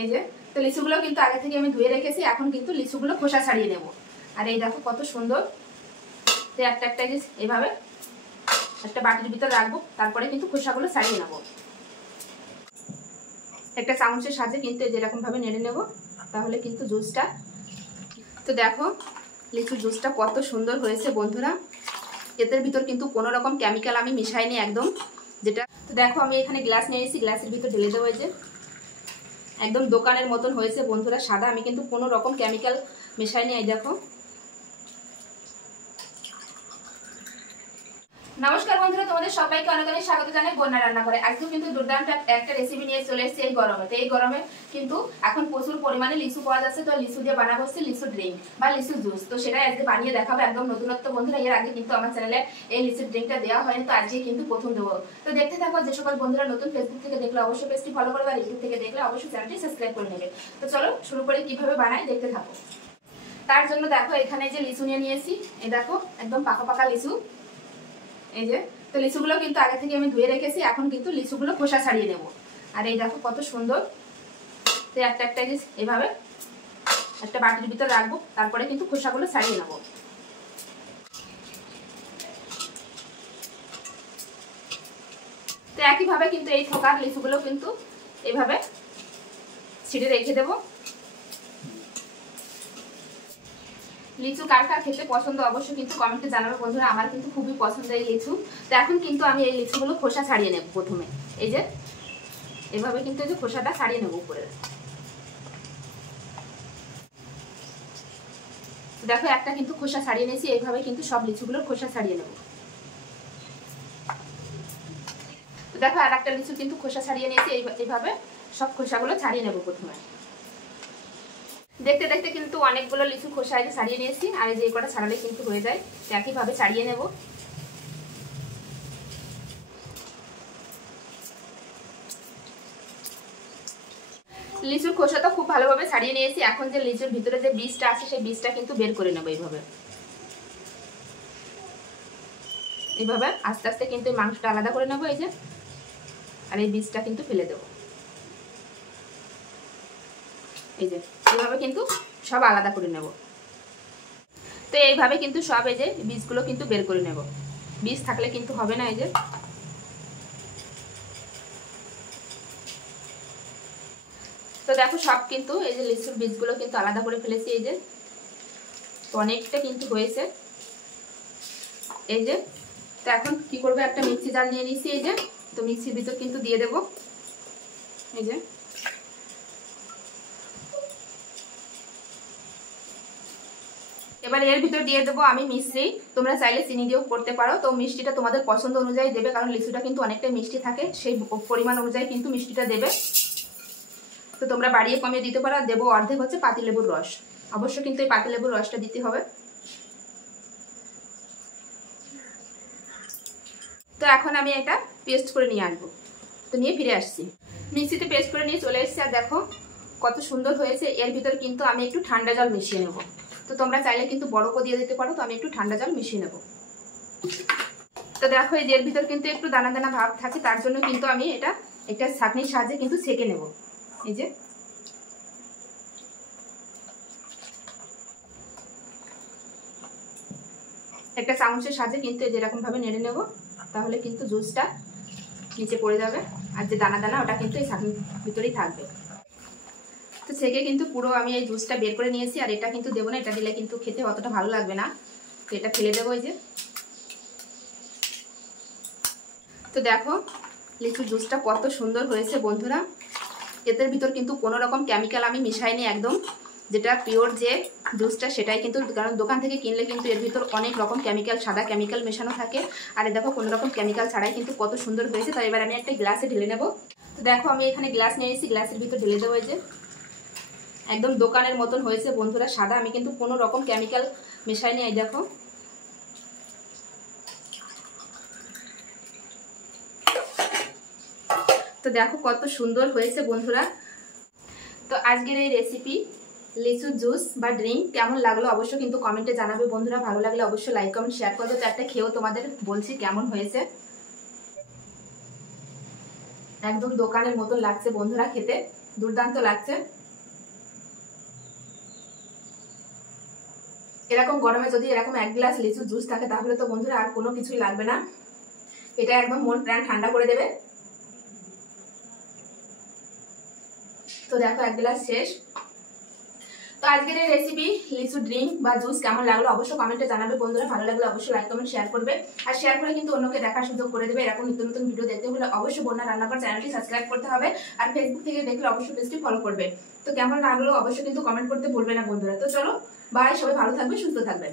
এই যে তো লিচুগুলো কিন্তু আগে থেকে আমি ধুয়ে রেখেছি, এখন কিন্তু লিচুগুলো খোসা ছাড়িয়ে নেব। আর এই দেখো কত সুন্দর। তো একটা একটা এইভাবে একটা বাটির ভিতর রাখবো, তারপরে কিন্তু খোসাগুলো ছাড়িয়ে নেব। একটা চামচের সাহায্যে কিন্তু যেরকম ভাবে নেড়ে নেব, তাহলে কিন্তু জুসটা। তো দেখো লিচুর জুসটা কত সুন্দর হয়েছে বন্ধুরা। এদের ভিতর কিন্তু কোনো রকম কেমিক্যাল আমি মিশাইনি একদম। যেটা তো দেখো আমি এখানে গ্লাস নিয়েছি, গ্লাসের ভিতর ঢেলে দেবো। এই যে একদম দোকানের মতন হয়েছে বন্ধুরা, সাদা। আমি কিন্তু কোনো রকম কেমিক্যাল মিশাইনি। এই দেখো। নমস্কার বন্ধুরা, তোমাদের সবাইকে অনেক অনেক স্বাগত জানাই বন্যা রান্না করে। আজকেও কিন্তু দুর্দান্ত একটা রেসিপি নিয়ে চলে এসেছি এই গরমে। তো এই গরমে কিন্তু এখন প্রচুর পরিমাণে লিচু পাওয়া যাচ্ছে, তো লিচু দিয়ে বানাবো হচ্ছে লিচু ড্রিঙ্ক বা লিচু জুস। তো সেটাই আজকে বানিয়ে দেখাবো, একদম নতুনত্ব বন্ধুরা। এর আগে কিন্তু আমার চ্যানেলে এই লিচু ড্রিঙ্কটা দেওয়া হয়নি, তো আজকে কিন্তু প্রথম দেবো। তো দেখতে থাকো। যে সকল বন্ধুরা নতুন ফেসবুক থেকে দেখলে অবশ্যই পেজটি ফলো করবে, আর ইউটিউব থেকে দেখলে অবশ্যই চ্যানেলটি সাবস্ক্রাইব করে নেবে। তো চলো শুরু করে কিভাবে বানাই দেখতে থাকো। তার জন্য দেখো এখানে যে লিচু নিয়ে নিয়েছি, এই দেখো একদম পাকা পাকা লিচু। এই যে তো লিচুগুলো কিন্তু আগে থেকে আমি ধুয়ে রেখেছি, এখন কিন্তু লিচুগুলো খোসা ছাড়িয়ে নেব। আর এই দেখো কত সুন্দর। তো একটা একটা এইভাবে একটা বাটির ভিতর রাখবো, তারপরে কিন্তু খোসাগুলো ছাড়িয়ে নেব। তো একইভাবে কিন্তু এই থোকার লিচুগুলো কিন্তু এইভাবে ছিঁড়ে রেখে দেবো। লিচু কার কার খেতে পছন্দ অবশ্যই কিন্তু কমেন্টে জানাবে বন্ধুরা। আমার কিন্তু খুবই পছন্দ এই লিচু। তো এখন কিন্তু আমি এই লিচুগুলো খোসা ছাড়িয়ে নেব প্রথমে। এই যে এভাবে কিন্তু এই যে খোসাটা ছাড়িয়ে নেব উপরে। দেখো একটা কিন্তু খোসা ছাড়িয়ে নিয়েছি, এইভাবে কিন্তু সব লিচুগুলোর খোসা ছাড়িয়ে নেব। তো দেখো আর একটা লিচু কিন্তু খোসা ছাড়িয়ে নিয়েছি, এইভাবে সব খোসাগুলো ছাড়িয়ে নেব প্রথমে। দেখতে দেখতে কিন্তু অনেকগুলো লিচু খোসা ছাড়িয়ে নিয়েছি, আর এই যে কটা ছাড়ালে কিন্তু হয়ে যায়। একইভাবে ছাড়িয়ে নেব। লিচুর খোসা তো খুব ভালোভাবে ছাড়িয়ে নিয়েছি। এখন যে লিচুর ভিতরে যে বীজটা আছে সেই বীজটা কিন্তু বের করে নেব। এইভাবে আস্তে আস্তে কিন্তু এই মাংসটা আলাদা করে নেব। এই যে আর এই বীজটা কিন্তু ফেলে দেব। এই যে এইভাবে কিন্তু সব আলাদা করে নেব। তো এইভাবে কিন্তু সব এই যে বীজগুলো কিন্তু বের করে নেব। বীজ থাকলে কিন্তু হবে না। এই যে তো দেখো সব কিন্তু এই যে লিচুর বীজগুলো কিন্তু আলাদা করে ফেলেছি। এই যে তো অনেকটা কিন্তু হয়েছে। এই যে তো এখন কি করবো, একটা মিক্সি জার নিয়ে নিয়েছি। এই যে তো মিক্সির ভিতর কিন্তু দিয়ে দেব। এই যে এবার এর ভিতর দিয়ে দেবো আমি মিষ্টি। তোমরা চাইলে চিনি দিয়েও করতে পারো, তো মিষ্টিটা তোমাদের পছন্দ অনুযায়ী দেবে, কারণ লিচুটা কিন্তু অনেকটা মিষ্টি থাকে, সেই পরিমাণ অনুযায়ী কিন্তু মিষ্টিটা দেবে। তো তোমরা বাড়িয়ে কমিয়ে দিতে পারো। আর দেবো অর্ধেক হচ্ছে পাতিলেবুর রস। অবশ্য কিন্তু এই পাতিলেবুর রসটা দিতে হবে। তো এখন আমি এটা পেস্ট করে নিয়ে আসবো। তো নিয়ে ফিরে আসছি। মিক্সিতে পেস্ট করে নিয়ে চলে এসেছি। আর দেখো কত সুন্দর হয়েছে। এর ভিতর কিন্তু আমি একটু ঠান্ডা জল মিশিয়ে নেব। তো তোমরা চাইলে কিন্তু বরফও দিয়ে দিতে পারো, তো আমি একটু ঠান্ডা জল মিশিয়ে নেব। তো দেখো এই এর ভিতর কিন্তু একটু দানা দানা ভাব থাকে, তার জন্য কিন্তু আমি এটা একটা ছাঁকনির সাহায্যে কিন্তু ছেঁকে নেব। এই যে একটা চামচের সাহায্যে কিন্তু যেরকম ভাবে নেড়ে নেব, তাহলে কিন্তু জুসটা নিচে পড়ে যাবে। আর যে দানা দানা ওটা কিন্তু এই ছাঁকনির ভিতরেই থাকবে। তো ছেঁকে কিন্তু পুরো আমি এই জুসটা বের করে নিয়েছি। আর এটা কিন্তু দেবো না, এটা দিলে কিন্তু খেতে অতটা ভালো লাগবে না, তো এটা ফেলে দেবো। এই যে তো দেখো লিচুর জুসটা কত সুন্দর হয়েছে বন্ধুরা। এদের ভিতর কিন্তু কোনো রকম কেমিক্যাল আমি মিশাইনি একদম। যেটা পিওর যে জুসটা সেটাই কিন্তু, কারণ দোকান থেকে কিনলে কিন্তু এর ভিতর অনেক রকম কেমিক্যাল, সাদা কেমিক্যাল মেশানো থাকে। আর দেখো কোনো রকম কেমিক্যাল ছাড়াই কিন্তু কত সুন্দর হয়েছে। তো এবার আমি একটা গ্লাসে ঢেলে নেব। তো দেখো আমি এখানে গ্লাস নিয়েছি, গ্লাসের ভিতর ঢেলে দেবো। এই যে একদম দোকানের মতন হয়েছে বন্ধুরা, সাদা। আমি কিন্তু কোনো রকম কেমিক্যাল মেশাইনি। এই দেখো তো দেখো কত সুন্দর হয়েছে বন্ধুরা। তো আজকের এই রেসিপি লিচু জুস বা ড্রিঙ্ক কেমন লাগলো অবশ্যই কিন্তু কমেন্টে জানাবে বন্ধুরা। ভালো লাগলে অবশ্যই লাইক কমেন্ট শেয়ার করবে। তো একটা খেয়েও তোমাদের বলছি কেমন হয়েছে। একদম দোকানের মতন লাগছে বন্ধুরা খেতে। দুর্দান্ত লাগছে। এরকম গরমে যদি এরকম 1 গ্লাস লিচু জুস থাকে তাহলে তো বন্ধুরা আর কোনো কিছুই লাগবে না, এটা একদম মন প্রাণ ঠান্ডা করে দেবে। তো দেখো 1 গ্লাস শেষ। তো আজকের এই রেসিপি লিচু ড্রিঙ্ক বা জুস কেমন লাগলো অবশ্যই কমেন্টে জানাবে বন্ধুরা। ভালো লাগলে অবশ্যই লাইক কমেন্ট শেয়ার করবে, আর শেয়ার করে কিন্তু অন্যকে দেখার সুযোগ করে দেবে। এরকম নিত্য নতুন ভিডিও দেখতে হলে অবশ্যই বন্যা রান্নাঘর চ্যানেলটি সাবস্ক্রাইব করতে হবে, আর ফেসবুক থেকে দেখলে অবশ্যই পেজটি ফলো করবে। তো কেমন লাগলো অবশ্যই কিন্তু কমেন্ট করতে ভুলবে না বন্ধুরা। তো চলো বাই, সবাই ভালো থাকবে, সুস্থ থাকবে।